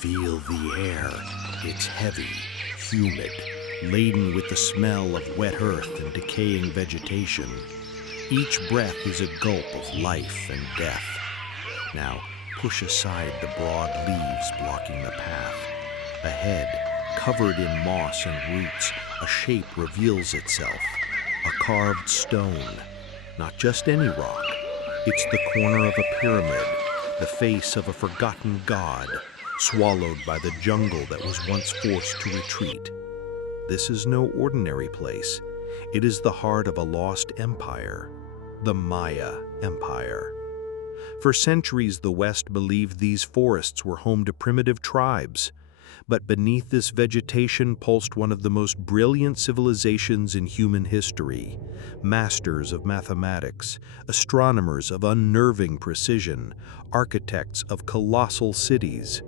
Feel the air. It's heavy, humid, laden with the smell of wet earth and decaying vegetation. Each breath is a gulp of life and death. Now, push aside the broad leaves blocking the path. Ahead, covered in moss and roots, a shape reveals itself. A carved stone. Not just any rock. It's the corner of a pyramid, the face of a forgotten god, swallowed by the jungle that was once forced to retreat. This is no ordinary place. It is the heart of a lost empire, the Maya Empire. For centuries, the West believed these forests were home to primitive tribes. But beneath this vegetation pulsed one of the most brilliant civilizations in human history. Masters of mathematics, astronomers of unnerving precision, architects of colossal cities.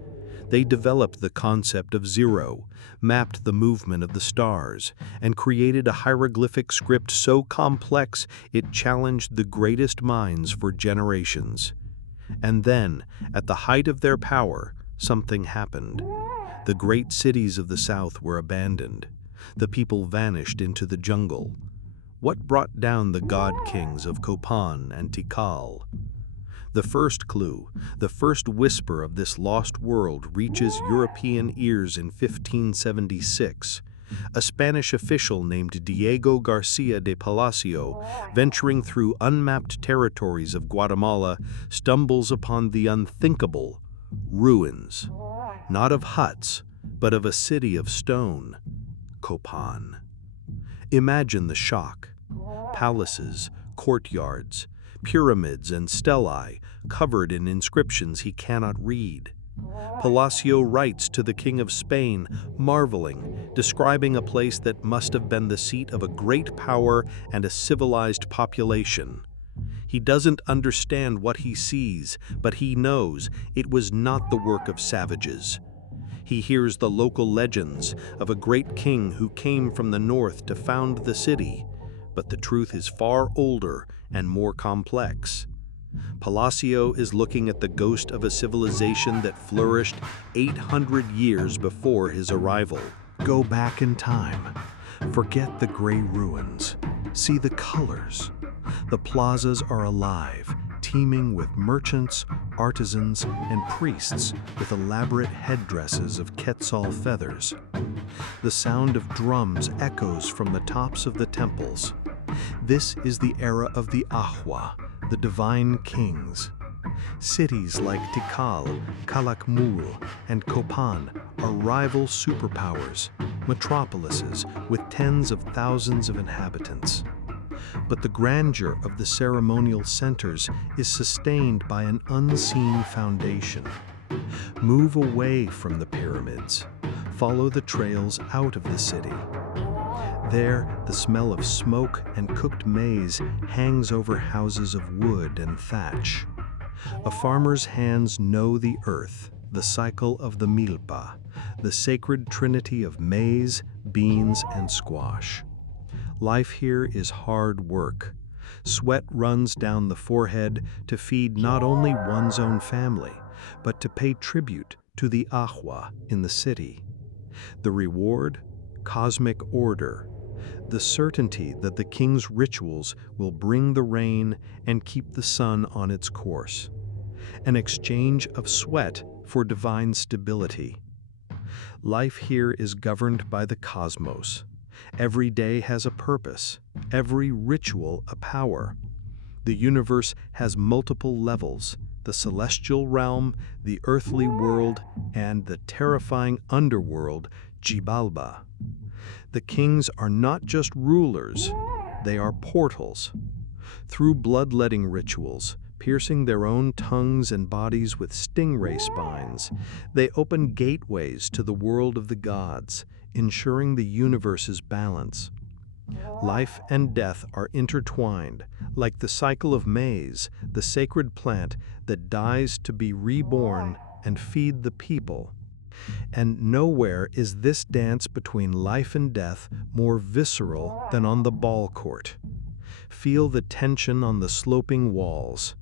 They developed the concept of zero, mapped the movement of the stars, and created a hieroglyphic script so complex it challenged the greatest minds for generations. And then, at the height of their power, something happened. The great cities of the south were abandoned. The people vanished into the jungle. What brought down the god-kings of Copan and Tikal? The first clue, the first whisper of this lost world reaches European ears in 1576. A Spanish official named Diego Garcia de Palacio, venturing through unmapped territories of Guatemala, stumbles upon the unthinkable: ruins. Not of huts, but of a city of stone, Copan. Imagine the shock. Palaces, courtyards, pyramids and stelae covered in inscriptions he cannot read. Palacio writes to the King of Spain, marveling, describing a place that must have been the seat of a great power and a civilized population. He doesn't understand what he sees, but he knows it was not the work of savages. He hears the local legends of a great king who came from the north to found the city, but the truth is far older and more complex. Palacio is looking at the ghost of a civilization that flourished 800 years before his arrival. Go back in time. Forget the gray ruins. See the colors. The plazas are alive, teeming with merchants, artisans, and priests with elaborate headdresses of quetzal feathers. The sound of drums echoes from the tops of the temples. This is the era of the Ahua, the divine kings. Cities like Tikal, Calakmul, and Copan are rival superpowers, metropolises with tens of thousands of inhabitants. But the grandeur of the ceremonial centers is sustained by an unseen foundation. Move away from the pyramids. Follow the trails out of the city. There, the smell of smoke and cooked maize hangs over houses of wood and thatch. A farmer's hands know the earth, the cycle of the milpa, the sacred trinity of maize, beans, and squash. Life here is hard work. Sweat runs down the forehead to feed not only one's own family, but to pay tribute to the Ahua in the city. The reward? Cosmic order. The certainty that the king's rituals will bring the rain and keep the sun on its course. An exchange of sweat for divine stability. Life here is governed by the cosmos. Every day has a purpose, every ritual a power. The universe has multiple levels: the celestial realm, the earthly world, and the terrifying underworld, Xibalba. The kings are not just rulers, they are portals. Through bloodletting rituals, piercing their own tongues and bodies with stingray spines, they open gateways to the world of the gods, ensuring the universe's balance. Life and death are intertwined, like the cycle of maize, the sacred plant that dies to be reborn and feed the people. And nowhere is this dance between life and death more visceral than on the ball court. Feel the tension on the sloping walls.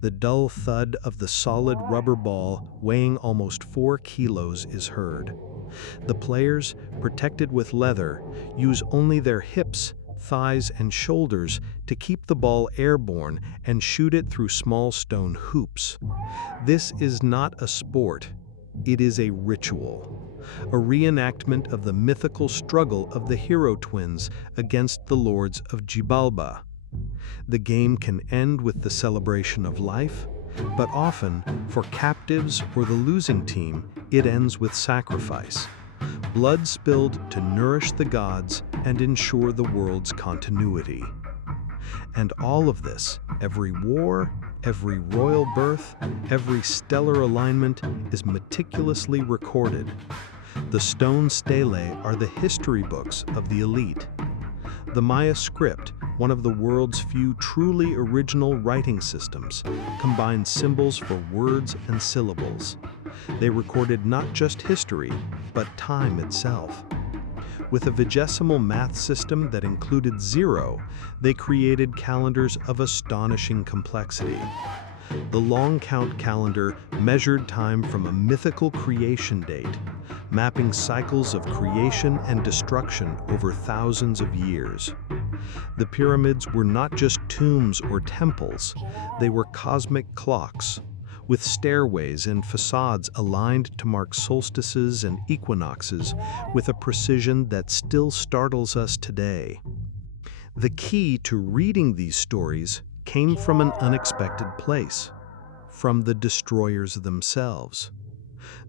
The dull thud of the solid rubber ball weighing almost 4 kilos is heard. The players, protected with leather, use only their hips, thighs, and shoulders to keep the ball airborne and shoot it through small stone hoops. This is not a sport, it is a ritual, a reenactment of the mythical struggle of the hero twins against the lords of Xibalba. The game can end with the celebration of life, but often, for captives or the losing team, it ends with sacrifice. Blood spilled to nourish the gods and ensure the world's continuity. And all of this, every war, every royal birth, every stellar alignment, is meticulously recorded. The stone stelae are the history books of the elite. The Maya script, one of the world's few truly original writing systems, combined symbols for words and syllables. They recorded not just history, but time itself. With a vigesimal math system that included 0, they created calendars of astonishing complexity. The long count calendar measured time from a mythical creation date, mapping cycles of creation and destruction over thousands of years. The pyramids were not just tombs or temples, they were cosmic clocks, with stairways and facades aligned to mark solstices and equinoxes with a precision that still startles us today. The key to reading these stories came from an unexpected place, from the destroyers themselves.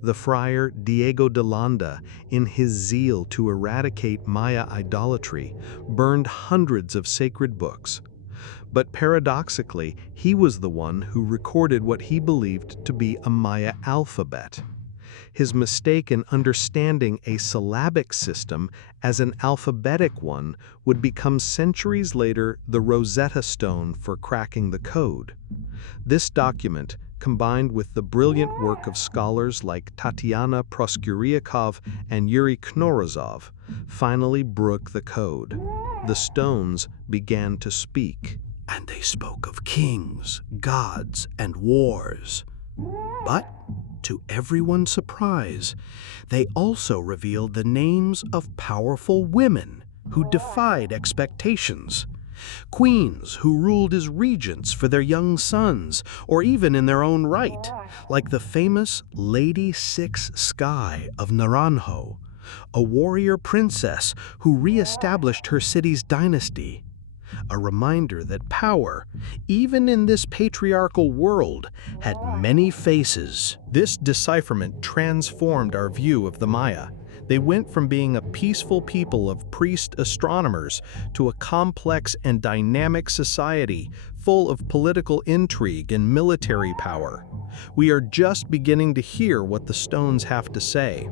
The friar Diego de Landa, in his zeal to eradicate Maya idolatry, burned hundreds of sacred books. But paradoxically, he was the one who recorded what he believed to be a Maya alphabet. His mistake in understanding a syllabic system as an alphabetic one would become centuries later the Rosetta Stone for cracking the code. This document, combined with the brilliant work of scholars like Tatiana Proskuryakov and Yuri Knorozov, finally broke the code. The stones began to speak. And they spoke of kings, gods, and wars. But, to everyone's surprise, they also revealed the names of powerful women who defied expectations. Queens who ruled as regents for their young sons, or even in their own right, like the famous Lady Six Sky of Naranjo, a warrior princess who re-established her city's dynasty. A reminder that power, even in this patriarchal world, had many faces. This decipherment transformed our view of the Maya. They went from being a peaceful people of priest astronomers to a complex and dynamic society full of political intrigue and military power. We are just beginning to hear what the stones have to say.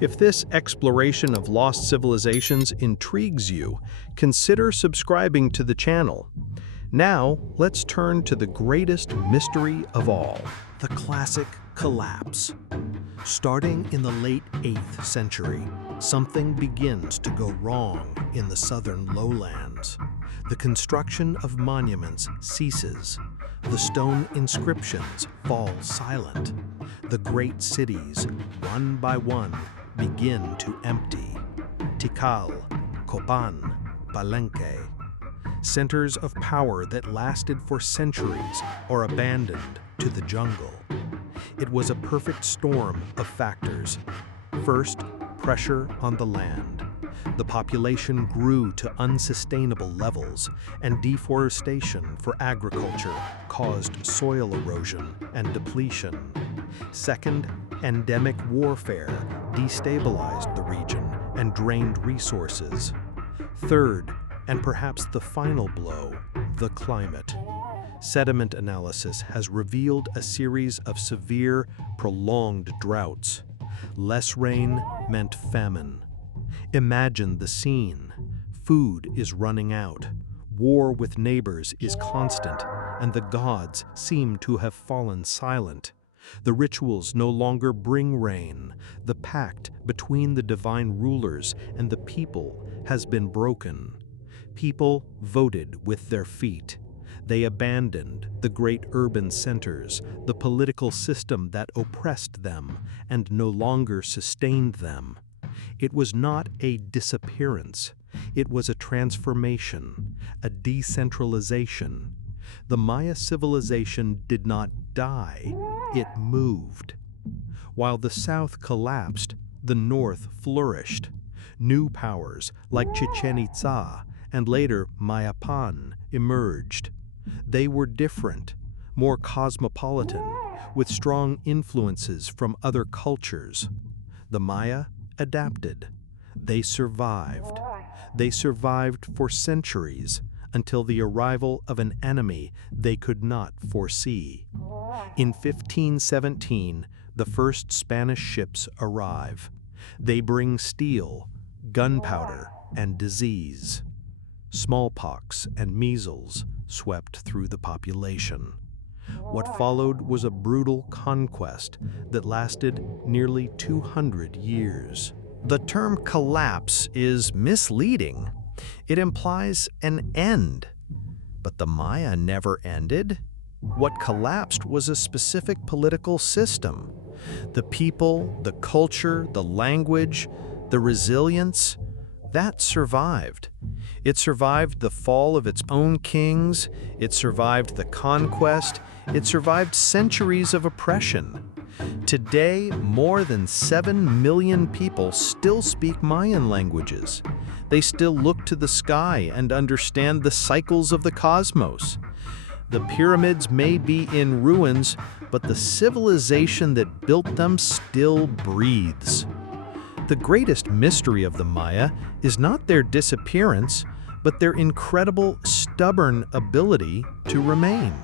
If this exploration of lost civilizations intrigues you, consider subscribing to the channel. Now, let's turn to the greatest mystery of all, The classic collapse. Starting in the late 8th century, something begins to go wrong in the southern lowlands. The construction of monuments ceases. The stone inscriptions fall silent. The great cities, one by one, begin to empty. Tikal, Copan, Palenque. Centers of power that lasted for centuries are abandoned to the jungle. It was a perfect storm of factors. First, pressure on the land. The population grew to unsustainable levels, and deforestation for agriculture caused soil erosion and depletion. Second, endemic warfare destabilized the region and drained resources. Third, and perhaps the final blow, the climate. Sediment analysis has revealed a series of severe, prolonged droughts. Less rain meant famine. Imagine the scene. Food is running out. War with neighbors is constant, and the gods seem to have fallen silent. The rituals no longer bring rain. The pact between the divine rulers and the people has been broken. People voted with their feet. They abandoned the great urban centers, the political system that oppressed them and no longer sustained them. It was not a disappearance. It was a transformation, a decentralization. The Maya civilization did not die, it moved. While the South collapsed, the North flourished. New powers like Chichen Itza and later Mayapan emerged. They were different, more cosmopolitan, with strong influences from other cultures. The Maya adapted. They survived. They survived for centuries until the arrival of an enemy they could not foresee. In 1517, the first Spanish ships arrive. They bring steel, gunpowder, and disease. Smallpox and measles swept through the population. What followed was a brutal conquest that lasted nearly 200 years. The term collapse is misleading. It implies an end. But the Maya never ended. What collapsed was a specific political system. The people, the culture, the language, the resilience, that survived. It survived the fall of its own kings, it survived the conquest, it survived centuries of oppression. Today, more than 7 million people still speak Mayan languages. They still look to the sky and understand the cycles of the cosmos. The pyramids may be in ruins, but the civilization that built them still breathes. The greatest mystery of the Maya is not their disappearance, but their incredible, stubborn ability to remain.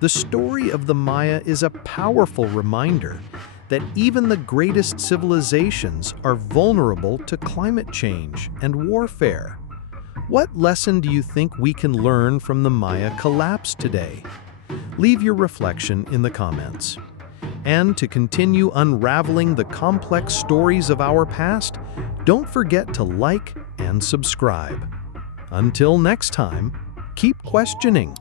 The story of the Maya is a powerful reminder that even the greatest civilizations are vulnerable to climate change and warfare. What lesson do you think we can learn from the Maya collapse today? Leave your reflection in the comments. And to continue unraveling the complex stories of our past, don't forget to like and subscribe. Until next time, keep questioning.